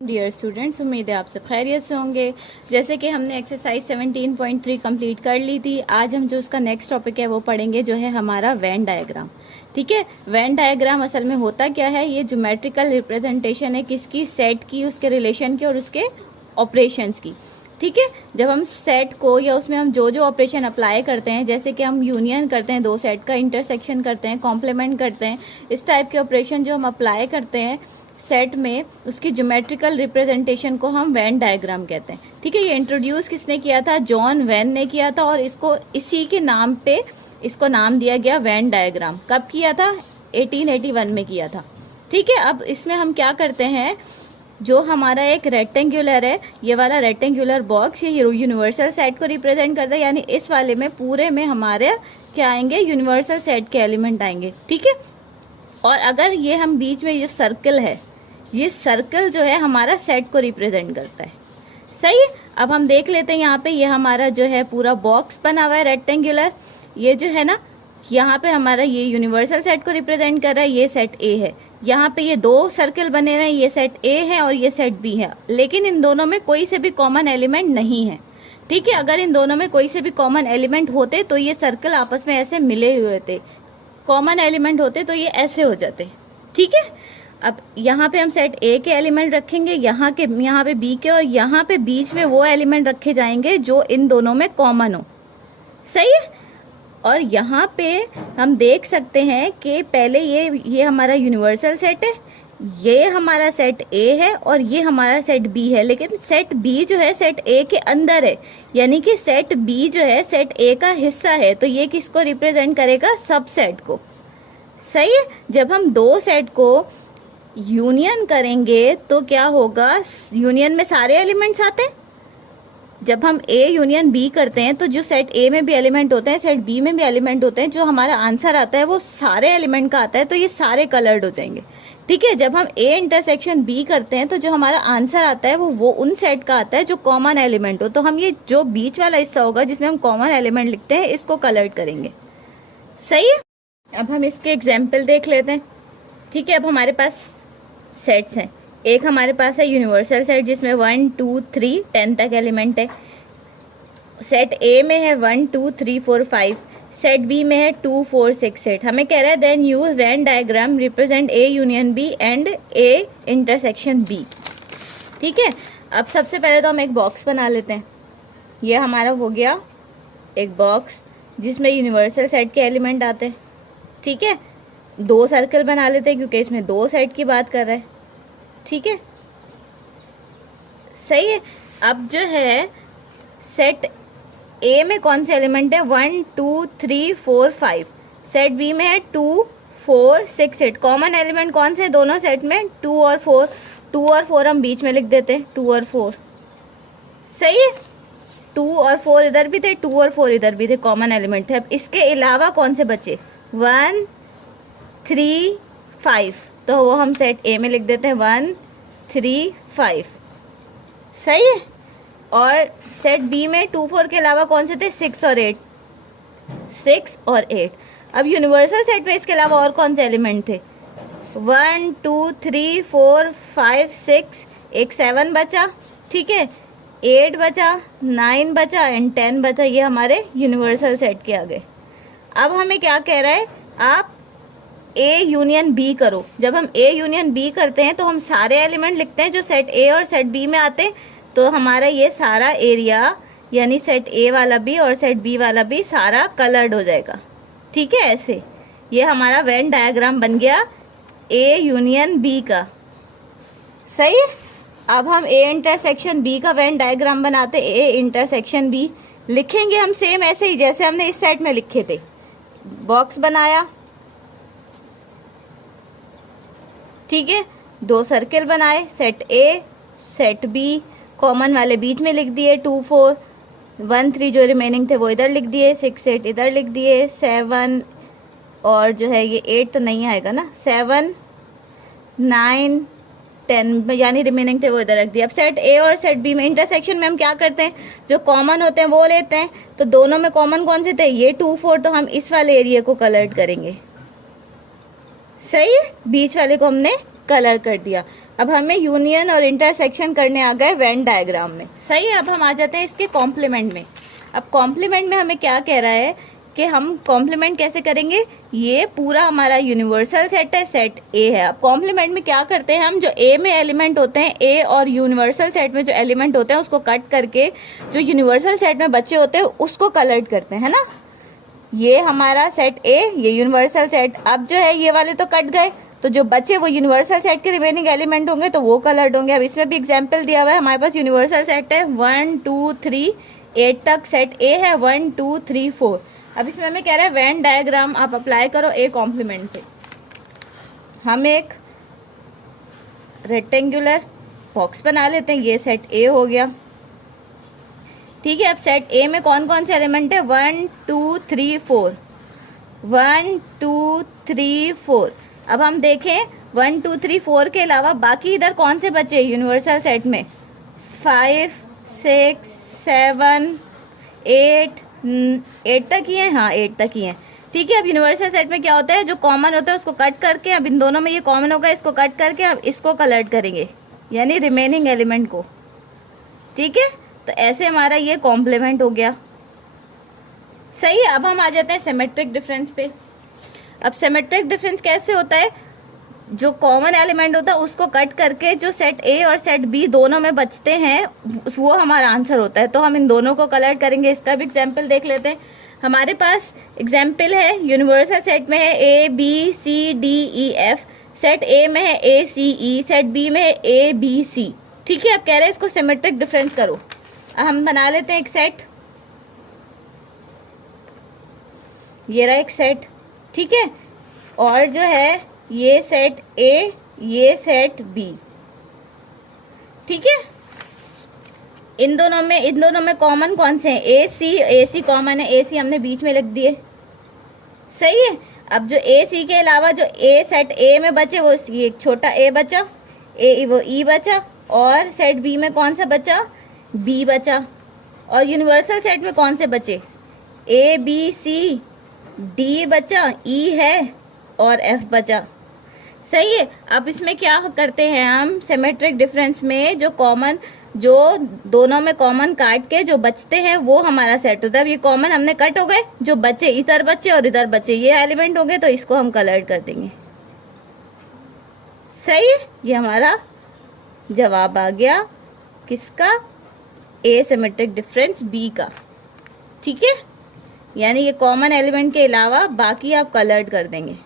Dear students, उम्मीद है आप सब खैरियत से होंगे। जैसे कि हमने एक्सरसाइज 17.3 कंप्लीट कर ली थी, आज हम जो उसका नेक्स्ट टॉपिक है वो पढ़ेंगे, जो है हमारा वेन डायग्राम। ठीक है, वेन डायग्राम असल में होता क्या है? ये ज्योमेट्रिकल रिप्रेजेंटेशन है किसकी? सेट की, उसके रिलेशन की और उसके ऑपरेशंस की। ठीक है, जब हम सेट को या उसमें हम जो जो ऑपरेशन अप्लाई करते हैं, जैसे कि हम यूनियन करते हैं दो सेट का, इंटरसेक्शन करते हैं, कॉम्प्लीमेंट करते हैं, इस टाइप के ऑपरेशन जो हम अप्लाई करते हैं सेट में, उसकी ज्योमेट्रिकल रिप्रेजेंटेशन को हम वेन डायग्राम कहते हैं। ठीक है, ये इंट्रोड्यूस किसने किया था? जॉन वेन ने किया था, और इसको इसी के नाम पे इसको नाम दिया गया वेन डायग्राम। कब किया था? 1881 में किया था। ठीक है, अब इसमें हम क्या करते हैं, जो हमारा एक रेक्टेंगुलर है, ये वाला रेक्टेंगुलर बॉक्स, ये यूनिवर्सल सेट को रिप्रेजेंट करता है, यानी इस वाले में पूरे में हमारे क्या आएंगे? यूनिवर्सल सेट के एलिमेंट आएंगे। ठीक है, और अगर ये हम बीच में ये सर्कल है, ये सर्कल जो है हमारा सेट को रिप्रेजेंट करता है। सही है, अब हम देख लेते हैं यहाँ पे, ये हमारा जो है पूरा बॉक्स बना हुआ है रेक्टेंगुलर, ये जो है ना, यहाँ पे हमारा ये यूनिवर्सल सेट को रिप्रेजेंट कर रहा है, ये सेट ए है। यहाँ पे ये दो सर्कल बने हुए हैं, ये सेट ए है और ये सेट बी है, लेकिन इन दोनों में कोई से भी कॉमन एलिमेंट नहीं है। ठीक है, अगर इन दोनों में कोई से भी कॉमन एलिमेंट होते तो ये सर्कल आपस में ऐसे मिले हुए थे, कॉमन एलिमेंट होते तो ये ऐसे हो जाते। ठीक है, अब यहाँ पे हम सेट ए के एलिमेंट रखेंगे, यहाँ पे बी के, और यहाँ पे बीच में वो एलिमेंट रखे जाएंगे जो इन दोनों में कॉमन हो। सही है, और यहाँ पे हम देख सकते हैं कि पहले ये हमारा यूनिवर्सल सेट है, ये हमारा सेट ए है और ये हमारा सेट बी है, लेकिन सेट बी जो है सेट ए के अंदर है, यानी कि सेट बी जो है सेट ए का हिस्सा है, तो ये किसको रिप्रेजेंट करेगा? सब सेट को। सही है, जब हम दो सेट को यूनियन करेंगे तो क्या होगा? यूनियन में सारे एलिमेंट्स आते हैं। जब हम ए यूनियन बी करते हैं तो जो सेट ए में भी एलिमेंट होते हैं, सेट बी में भी एलिमेंट होते हैं, जो हमारा आंसर आता है वो सारे एलिमेंट का आता है, तो ये सारे कलर्ड हो जाएंगे। ठीक है, जब हम ए इंटरसेक्शन बी करते हैं तो जो हमारा आंसर आता है वो उन सेट का आता है जो कॉमन एलिमेंट हो, तो हम ये जो बीच वाला हिस्सा होगा जिसमें हम कॉमन एलिमेंट लिखते हैं, इसको कलर्ड करेंगे। सही है, अब हम इसके एग्जाम्पल देख लेते हैं। ठीक है, अब हमारे पास सेट्स हैं, एक हमारे पास है यूनिवर्सल सेट जिसमें 1 2 3 10 तक एलिमेंट है। सेट ए में है 1 2 3 4 5, सेट बी में है 2 4 6 8। हमें कह रहा है then use Venn diagram represent A union B and A intersection B. ठीक है, अब सबसे पहले तो हम एक बॉक्स बना लेते हैं। ये हमारा हो गया एक बॉक्स जिसमें यूनिवर्सल सेट के एलिमेंट आते हैं। ठीक है, दो सर्कल बना लेते हैं क्योंकि इसमें दो सेट की बात कर रहा है। ठीक है, सही है, अब जो है सेट ए में कौन से एलिमेंट है? 1 2 3 4 5, सेट बी में है 2 4 6 8। कॉमन एलिमेंट कौन से दोनों सेट में? 2 और 4। 2 और 4 हम बीच में लिख देते हैं, 2 और 4। सही है, 2 और 4 इधर भी थे, 2 और 4 इधर भी थे, कॉमन एलिमेंट थे। अब इसके अलावा कौन से बचे? 1 3 5, तो वो हम सेट ए में लिख देते हैं 1 3 5। सही है, और सेट बी में 2 4 के अलावा कौन से थे? 6 और 8, 6 और 8। अब यूनिवर्सल सेट में इसके अलावा और कौन से एलिमेंट थे? 1 2 3 4 5 6, एक 7 बचा। ठीक है, 8 बचा, 9 बचा एंड 10 बचा, ये हमारे यूनिवर्सल सेट के आ गए। अब हमें क्या कह रहा है? आप ए यूनियन बी करो। जब हम ए यूनियन बी करते हैं तो हम सारे एलिमेंट लिखते हैं जो सेट ए और सेट बी में आते हैं, तो हमारा ये सारा एरिया, यानी सेट ए वाला भी और सेट बी वाला भी सारा कलर्ड हो जाएगा। ठीक है, ऐसे ये हमारा वेन डायग्राम बन गया ए यूनियन बी का। सही है, अब हम ए इंटरसेक्शन बी का वेन डायग्राम बनाते। ए इंटरसेक्शन बी लिखेंगे हम सेम ऐसे ही जैसे हमने इस सेट में लिखे थे। बॉक्स बनाया, ठीक है, दो सर्कल बनाए, set A set B, common वाले बीच में लिख दिए, 2 4 1 3 जो रिमेनिंग थे वो इधर लिख दिए, 6 8 इधर लिख दिए, 7 और जो है ये 8 तो नहीं आएगा ना, 7 9 10 यानी रिमेनिंग थे वो इधर रख दिए। अब सेट ए और सेट बी में इंटरसेक्शन में हम क्या करते हैं? जो कॉमन होते हैं वो लेते हैं, तो दोनों में कॉमन कौन से थे? ये 2 4, तो हम इस वाले एरिया को कलर्ड करेंगे। सही है, बीच वाले को हमने कलर कर दिया। अब हमें यूनियन और इंटरसेक्शन करने आ गए वेन डायग्राम में। सही है, अब हम आ जाते हैं इसके कॉम्प्लीमेंट में। अब कॉम्प्लीमेंट में हमें क्या कह रहा है कि हम कॉम्प्लीमेंट कैसे करेंगे। ये पूरा हमारा यूनिवर्सल सेट है, सेट ए है। अब कॉम्प्लीमेंट में क्या करते हैं हम, जो ए में एलिमेंट होते हैं, ए और यूनिवर्सल सेट में जो एलिमेंट होते हैं उसको कट करके जो यूनिवर्सल सेट में बच्चे होते हैं उसको कलर्ड करते हैं, है ना। ये हमारा सेट ए, ये यूनिवर्सल सेट। अब जो है ये वाले तो कट गए, तो जो बचे वो यूनिवर्सल सेट के रिमेनिंग एलिमेंट होंगे तो वो कलर्ड होंगे। अब इसमें भी एग्जांपल दिया हुआ है, हमारे पास यूनिवर्सल सेट है 1 2 3 8 तक सेट ए है 1 2 3 4। अब इसमें हमें कह रहा है वेन डायग्राम आप अप्लाई करो ए कॉम्प्लीमेंट पे। हम एक रेक्टेंगुलर बॉक्स बना लेते हैं, ये सेट ए हो गया, ठीक है। अब सेट ए में कौन कौन से एलिमेंट है, 1 2 3 4, 1 2 3 4। अब हम देखें 1 2 3 4 के अलावा बाकी इधर कौन से बचे यूनिवर्सल सेट में, 5 6 7 8 तक ही है, हाँ 8 तक ही है, ठीक है। अब यूनिवर्सल सेट में क्या होता है, जो कॉमन होता है उसको कट करके, अब इन दोनों में ये कॉमन होगा, इसको कट करके अब इसको कलर्ड करेंगे, यानी रिमेनिंग एलिमेंट को, ठीक है। तो ऐसे हमारा ये कॉम्प्लीमेंट हो गया। सही है, अब हम आ जाते हैं सिमेट्रिक डिफरेंस पे। अब सिमेट्रिक डिफरेंस कैसे होता है, जो कॉमन एलिमेंट होता है उसको कट करके जो सेट ए और सेट बी दोनों में बचते हैं वो हमारा आंसर होता है। तो हम इन दोनों को कलर्ड करेंगे, इसका भी एग्जाम्पल देख लेते हैं। हमारे पास एग्जाम्पल है, यूनिवर्सल सेट में है A B C D E F, set A में है ए सी ई, सेट बी में है ए बी सी, ठीक है। अब कह रहे हैं इसको सिमेट्रिक डिफरेंस करो। हम बना लेते हैं एक सेट, ये रहा एक सेट, ठीक है। और जो है ये सेट ए, ये सेट बी, ठीक है। इन दोनों में कॉमन कौन से हैं, ए सी कॉमन है, ए सी हमने बीच में लिख दिए, सही है। अब जो ए सी के अलावा जो ए सेट ए में बचे वो ये एक छोटा ए बचा, वो ई बचा, और सेट बी में कौन सा बचा, बी बचा। और यूनिवर्सल सेट में कौन से बचे, ए बी सी डी बचा, ई है और एफ बचा, सही है। अब इसमें क्या करते हैं हम, सिमेट्रिक डिफरेंस में जो कॉमन, जो दोनों में कॉमन काट के जो बचते हैं वो हमारा सेट होता है। अब ये कॉमन हमने कट हो गए, जो बचे इधर बचे और इधर बचे ये एलिमेंट हो गए, तो इसको हम कलर्ड कर देंगे, सही है। ये हमारा जवाब आ गया किसका, ए सिमेट्रिक डिफरेंस बी का, ठीक है। यानी ये कॉमन एलिमेंट के अलावा बाकी आप कलर्ड कर देंगे।